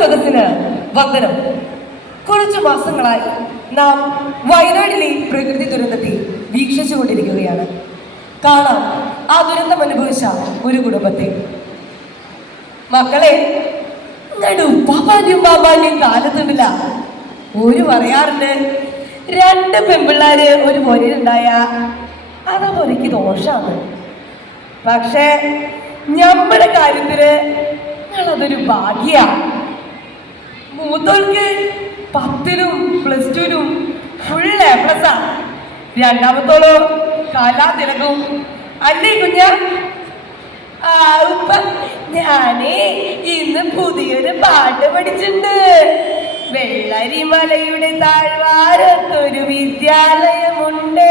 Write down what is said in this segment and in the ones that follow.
സദസ്സിന് വന്ദനം. കുറച്ചു മാസങ്ങളായി നാം വയനാടിലെ പ്രകൃതി ദുരന്തത്തെ വീക്ഷിച്ചുകൊണ്ടിരിക്കുകയാണ്. കാണാം ആ ദുരന്തം അനുഭവിച്ച ഒരു കുടുംബത്തെ. മക്കളെ ഉപ്പാപ്പാന്റെയും പാപ്പാന്റെയും കാലത്തുണ്ടില്ല. ഒരു പറയാറുണ്ട് രണ്ട് പെൺപിള്ളാര് ഒരു പൊരയിലുണ്ടായ അതാ പൊരയ്ക്ക് ദോഷാണ്. പക്ഷേ നമ്മുടെ കാര്യത്തിൽ അതൊരു ഭാഗ്യ. മൂത്തോൾക്ക് പത്തിനും പ്ലസ് ടുവിനും ഫുൾ എ പ്ലസ് ആ. രണ്ടാമത്തോളോ കലാതിലകവും. അല്ലേ കുഞ്ഞ? ഞാനേ ഇന്ന് പുതിയൊരു പാട്ട് പഠിച്ചിട്ടുണ്ട്. വെള്ളരിമലയുടെ താഴ്വാരത്തൊരു വിദ്യാലയമുണ്ട്.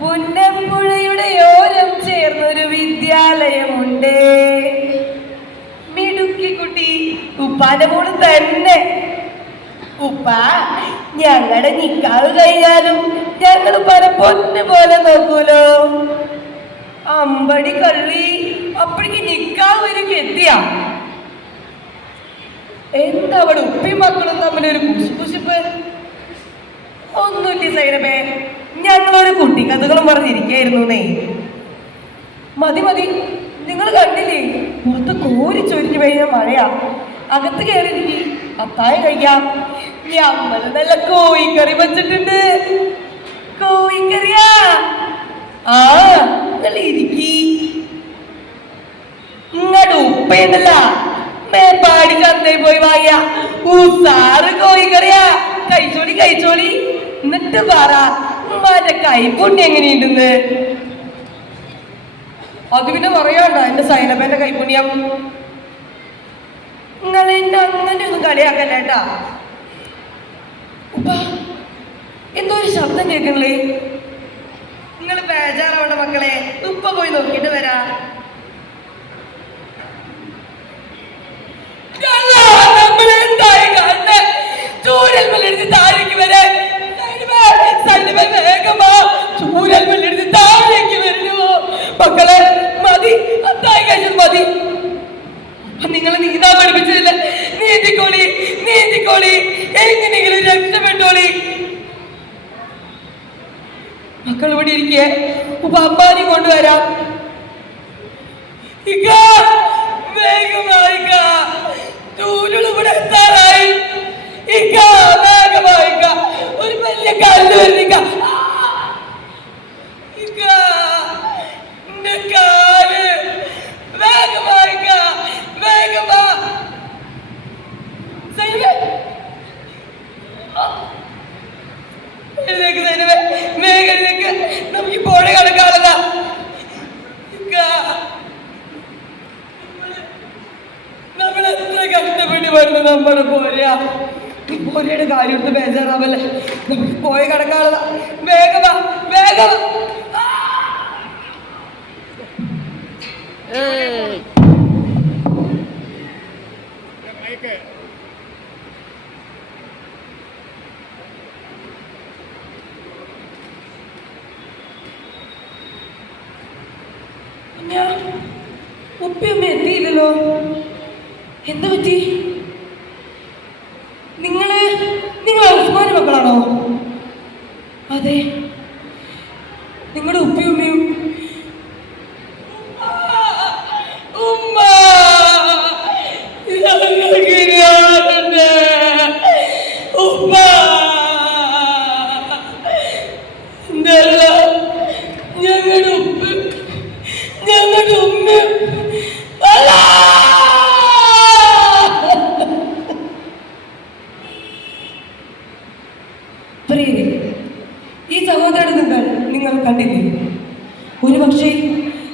പുന്നപ്പുഴയുടെ ഓരം ചേർന്നൊരു വിദ്യാലയമുണ്ട് മിടുക്കി കുട്ടി ഉപ്പാന്റെ കൂടെ തന്നെ. ഉപ്പ ഞങ്ങളുടെ നിക്കാവ് കഴിഞ്ഞാലും ഞങ്ങൾ പല പൊന്നു പോലെ നോക്കൂലോ? അമ്പടി കള്ളി അപ്പഴേക്ക് നിക്കാവ് വരെ എത്തിയ എന്താ അവിടെ ഉപ്പയും മക്കളും തമ്മിലൊരു കുശിക്കുശിപ്പ് ഒന്നുമില്ല സൈനമേ ഞങ്ങളൊരു കുട്ടിക്കഥകളും പറഞ്ഞിരിക്കായിരുന്നു നേ മതി മതി. നിങ്ങൾ കണ്ടില്ലേ? പുറത്ത് കോരി ചൊരിഞ്ഞു പെയ്യുന്ന മഴയാ. അകത്ത് കയറിയിരിക്കി അത്തായ കഴിക്കാം. അമ്മ നല്ല കോഴിക്കറി വെച്ചിട്ടുണ്ട്. കോഴിക്കറിയാ. ആ നല്ല ഇരിക്കി. ഇങ്ങോട്ട് ഉപ്പയുണ്ടല്ല. മേപ്പാടി ചന്തയിൽ പോയി വാങ്ങിയ. ഉസാറ് കോഴിക്കറിയാ. കഴിച്ചോളി കഴിച്ചോളി എന്നിട്ട് പറ ഉമ്മാന്റെ കൈപ്പുണ്യം എങ്ങനെയുണ്ടെന്ന്? അത് പിന്നെ പറയാണ്ട. എന്റെ സൈനപ്പന്റെ കൈപുണ്യം. നിങ്ങൾ എന്നെ അങ്ങനെ ഒന്നും കളിയാക്കല്ലേട്ടാ ഉപ്പ എന്തോ ഒരു ശബ്ദം കേൾക്കണല്ലേ നിങ്ങൾ ബേജാറാവണ്ട മക്കളെ. ഉപ്പ പോയി നോക്കിയിട്ട് വരാ കള്ളാ, നമ്മളെന്തായി കാണുന്നെ? ചൂരൽ മല്ലെടുത്ത് താഴേക്ക് വരാൻ. സൈനിമേ, സൈനിമേ, വേഗം വാ. ചൂരൽ മല്ലെടുത്ത് താഴേക്ക് വരുന്നു മക്കളെ മതി അത്തായി കഴിച്ചത് മതി നിങ്ങൾ നീന്താൻ പഠിപ്പിച്ചതില്ല നീന്തിക്കോളി നീന്തിക്കോളി എങ്ങനെയെങ്കിലും രക്ഷപ്പെട്ടോളി. മക്കൾ ഇവിടെ ഇരിക്കേ. ഉപ്പ അമ്പാനി കൊണ്ടുവരാം. വേഗമായി. ഇവിടെ എത്താറായി എഴുന്നേക്ക് ദൈവമേ വേഗം എഴുന്നേക്ക്. നമുക്ക് ഈ പുഴ കടക്കാളതാ നമ്മൾ എത്ര കഷ്ടപ്പെട്ട് വരുന്നു നമ്മുടെ പോരാ പോരയുടെ കാര്യം എടുത്ത് ബേജാറാവല്ലേ? നമുക്ക് പോയ കടക്കാളതാ വേഗം വാ, വേഗം വാ. ഞാൻ ഉപ്പയമ്മ എത്തിയില്ലല്ലോ. എന്താ പറ്റി? നിങ്ങൾ നിങ്ങൾ ഉസ്മാന്റെ മക്കളാണോ? അതെ. ഒരു പക്ഷേ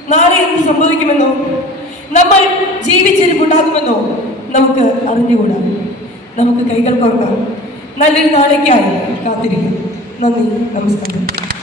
നാളെ എന്ത് സംഭവിക്കുമെന്നോ? നമ്മൾ ജീവിച്ചിരിപ്പുണ്ടാകുമെന്നോ നമുക്ക് അറിഞ്ഞുകൂടാ. നമുക്ക് കൈകൾ കോർക്കാം. നല്ലൊരു നാളേക്കായി കാത്തിരിക്കാം. നന്ദി നമസ്കാരം.